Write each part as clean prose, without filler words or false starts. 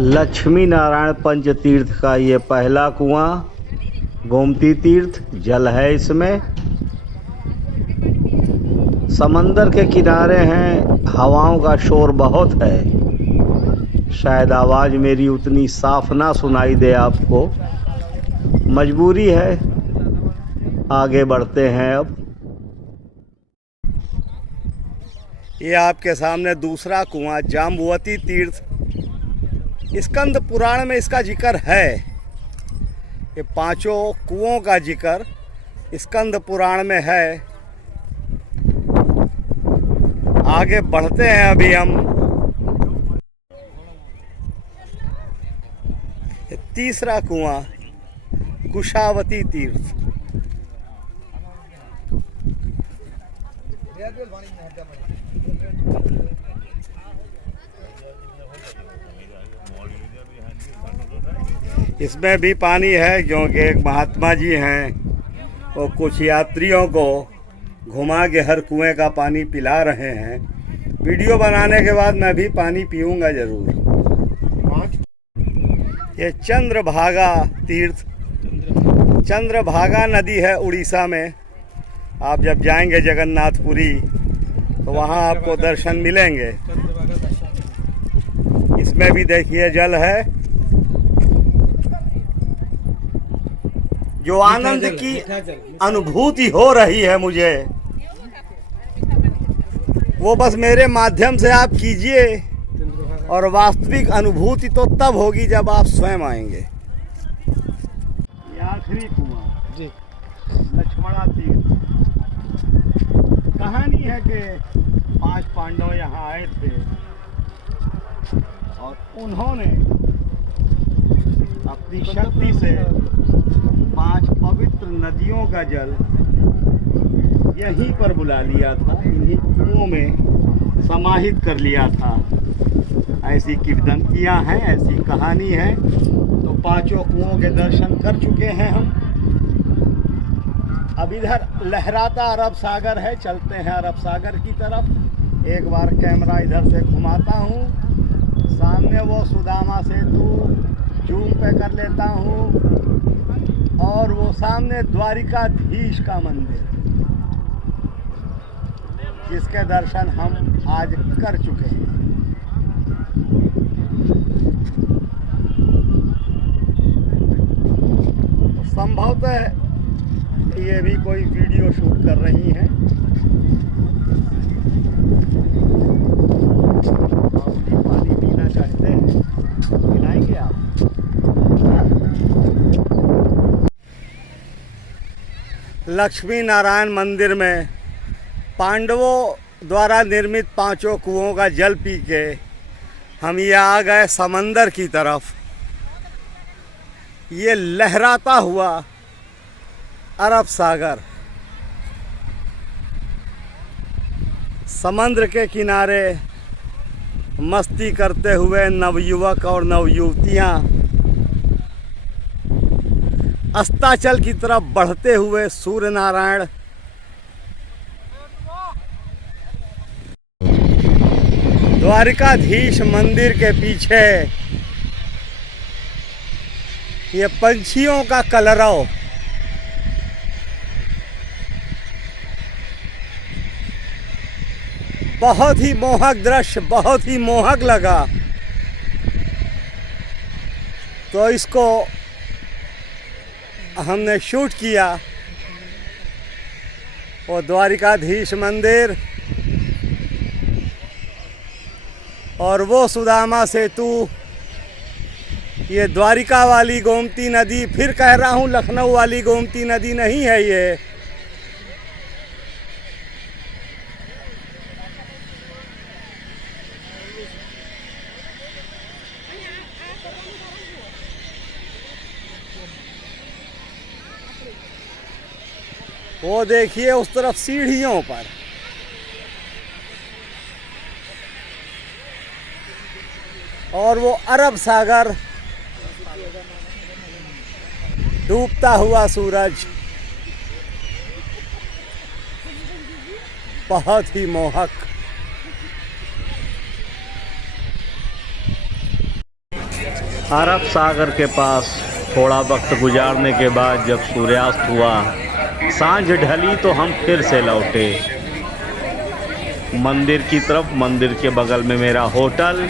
लक्ष्मी नारायण पंच तीर्थ का ये पहला कुआं गोमती तीर्थ जल है। इसमें समंदर के किनारे हैं, हवाओं का शोर बहुत है, शायद आवाज़ मेरी उतनी साफ ना सुनाई दे आपको, मजबूरी है। आगे बढ़ते हैं। अब ये आपके सामने दूसरा कुआं जाम्बुवती तीर्थ, स्कंद पुराण में इसका जिक्र है। ये पांचों कुओं का जिक्र स्कंद पुराण में है। आगे बढ़ते हैं अभी हम। ये तीसरा कुआं कुशावती तीर्थ। इसमें भी पानी है, क्योंकि एक महात्मा जी हैं, वो कुछ यात्रियों को घुमा के हर कुएं का पानी पिला रहे हैं। वीडियो बनाने के बाद मैं भी पानी पीऊंगा ज़रूर। ये चंद्रभागा तीर्थ, चंद्रभागा नदी है उड़ीसा में। आप जब जाएंगे जगन्नाथपुरी तो वहाँ आपको दर्शन मिलेंगे। इसमें भी देखिए जल है। जो आनंद की अनुभूति हो रही है मुझे, वो बस मेरे माध्यम से आप कीजिए, और वास्तविक अनुभूति तो तब होगी जब आप स्वयं आएंगे। ये आखिरी कुआं जी, लक्ष्मणा तीर्थ। कहानी है कि 5 पांडव यहाँ आए थे और उन्होंने अपनी शक्ति से 5 पवित्र नदियों का जल यहीं पर बुला लिया था, इन्हीं कुओं में समाहित कर लिया था। ऐसी किंवदंतियां हैं, ऐसी कहानी है। तो 5 कुओं के दर्शन कर चुके हैं हम। अब इधर लहराता अरब सागर है, चलते हैं अरब सागर की तरफ। एक बार कैमरा इधर से घुमाता हूँ। सामने वो सुदामा सेतु जूम पे कर लेता हूँ, और वो सामने द्वारिकाधीश का मंदिर, जिसके दर्शन हम आज कर चुके हैं। तो संभवतः ये भी कोई वीडियो शूट कर रही हैं। पानी पीना चाहते हैं, पिलाएंगे आप? लक्ष्मी नारायण मंदिर में पांडवों द्वारा निर्मित 5 कुओं का जल पी के हम ये आ गए समंदर की तरफ। ये लहराता हुआ अरब सागर, समुद्र के किनारे मस्ती करते हुए नवयुवक और नवयुवतियाँ अस्ताचल की तरफ बढ़ते हुए सूर्य नारायण द्वारिकाधीश मंदिर के पीछे ये पंछियों का कलरव, बहुत ही मोहक दृश्य, बहुत ही मोहक लगा। तो इसको हमने शूट किया। वो द्वारिकाधीश मंदिर और वो सुदामा सेतु, ये द्वारिका वाली गोमती नदी, फिर कह रहा हूँ लखनऊ वाली गोमती नदी नहीं है ये। वो देखिए उस तरफ सीढ़ियों पर और वो अरब सागर, डूबता हुआ सूरज, बहुत ही मोहक। अरब सागर के पास थोड़ा वक्त गुजारने के बाद जब सूर्यास्त हुआ, सांझ ढली तो हम फिर से लौटे मंदिर की तरफ। मंदिर के बगल में मेरा होटल।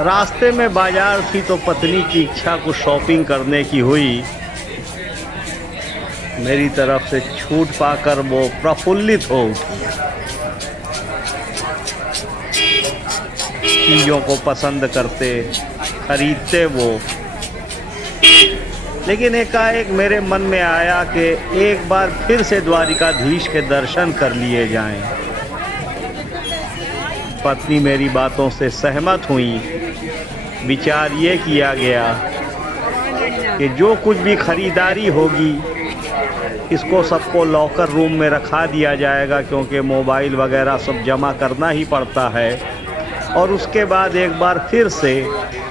रास्ते में बाजार थी तो पत्नी की इच्छा कुछ शॉपिंग करने की हुई। मेरी तरफ से छूट पाकर वो प्रफुल्लित हो उठी। चीज़ों को पसंद करते, खरीदते वो। लेकिन एकाएक मेरे मन में आया कि एक बार फिर से द्वारिकाधीश के दर्शन कर लिए जाएं। पत्नी मेरी बातों से सहमत हुई। विचार ये किया गया कि जो कुछ भी खरीदारी होगी इसको सबको लॉकर रूम में रखा दिया जाएगा, क्योंकि मोबाइल वगैरह सब जमा करना ही पड़ता है। और उसके बाद एक बार फिर से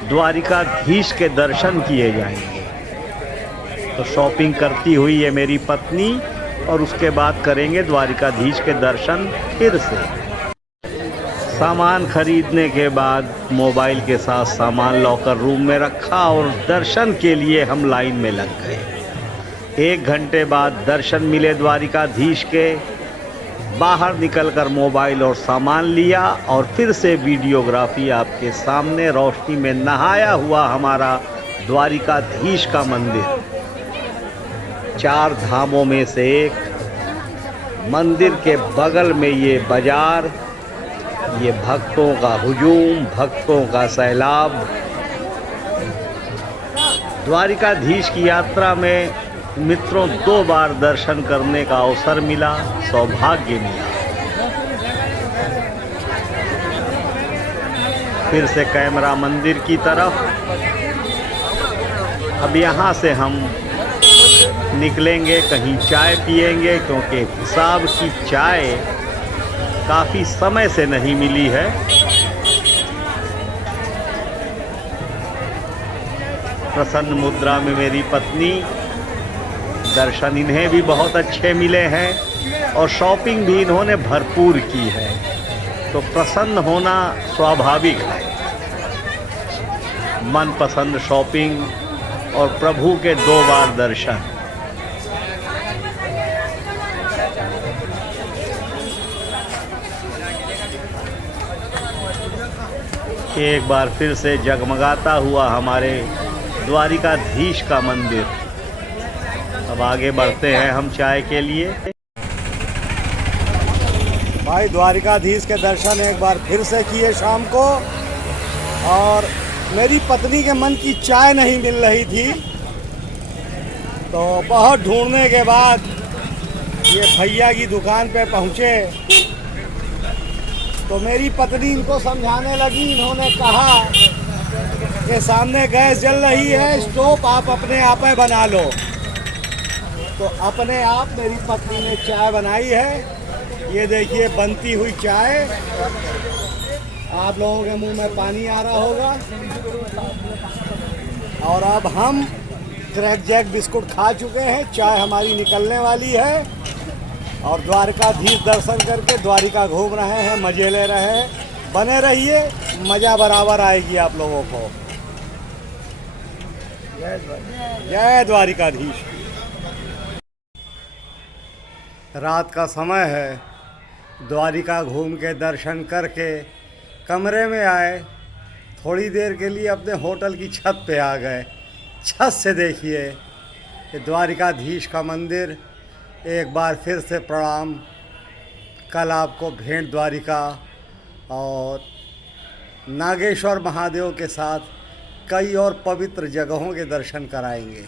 द्वारिकाधीश के दर्शन किए जाएंगे। तो शॉपिंग करती हुई ये मेरी पत्नी, और उसके बाद करेंगे द्वारिकाधीश के दर्शन फिर से। सामान खरीदने के बाद मोबाइल के साथ सामान लॉकर रूम में रखा और दर्शन के लिए हम लाइन में लग गए। 1 घंटे बाद दर्शन मिले द्वारिकाधीश के। बाहर निकलकर मोबाइल और सामान लिया और फिर से वीडियोग्राफी आपके सामने। रोशनी में नहाया हुआ हमारा द्वारिकाधीश का मंदिर, 4 धामों में से एक। मंदिर के बगल में ये बाजार, ये भक्तों का हुजूम, भक्तों का सैलाब। द्वारिकाधीश की यात्रा में मित्रों 2 बार दर्शन करने का अवसर मिला, सौभाग्य मिला। फिर से कैमरा मंदिर की तरफ। अब यहाँ से हम निकलेंगे, कहीं चाय पिएंगे, क्योंकि हिसाब की चाय काफ़ी समय से नहीं मिली है। प्रसन्न मुद्रा में मेरी पत्नी। दर्शन इन्हें भी बहुत अच्छे मिले हैं और शॉपिंग भी इन्होंने भरपूर की है, तो प्रसन्न होना स्वाभाविक है। मनपसंद शॉपिंग और प्रभु के 2 बार दर्शन। एक बार फिर से जगमगाता हुआ हमारे द्वारिकाधीश का मंदिर। अब आगे बढ़ते हैं हम चाय के लिए। भाई द्वारिकाधीश के दर्शन एक बार फिर से किए शाम को, और मेरी पत्नी के मन की चाय नहीं मिल रही थी, तो बहुत ढूंढने के बाद ये भैया की दुकान पे पहुँचे। तो मेरी पत्नी इनको समझाने लगी। इन्होंने कहा कि सामने गैस जल रही है, स्टोव आप अपने आप ही बना लो। तो अपने आप मेरी पत्नी ने चाय बनाई है। ये देखिए बनती हुई चाय। आप लोगों के मुंह में पानी आ रहा होगा। और अब हम क्रैक जैक बिस्कुट खा चुके हैं, चाय हमारी निकलने वाली है, और द्वारिकाधीश दर्शन करके द्वारिका घूम रहे हैं, मज़े ले रहे हैं। बने रहिए, मज़ा बराबर आएगी आप लोगों को। जय द्वारिकाधीश। रात का समय है। द्वारिका घूम के दर्शन करके कमरे में आए। थोड़ी देर के लिए अपने होटल की छत पे आ गए। छत से देखिए द्वारिकाधीश का मंदिर। एक बार फिर से प्रणाम। कल आपको भेंट द्वारिका और नागेश्वर महादेव के साथ कई और पवित्र जगहों के दर्शन कराएंगे।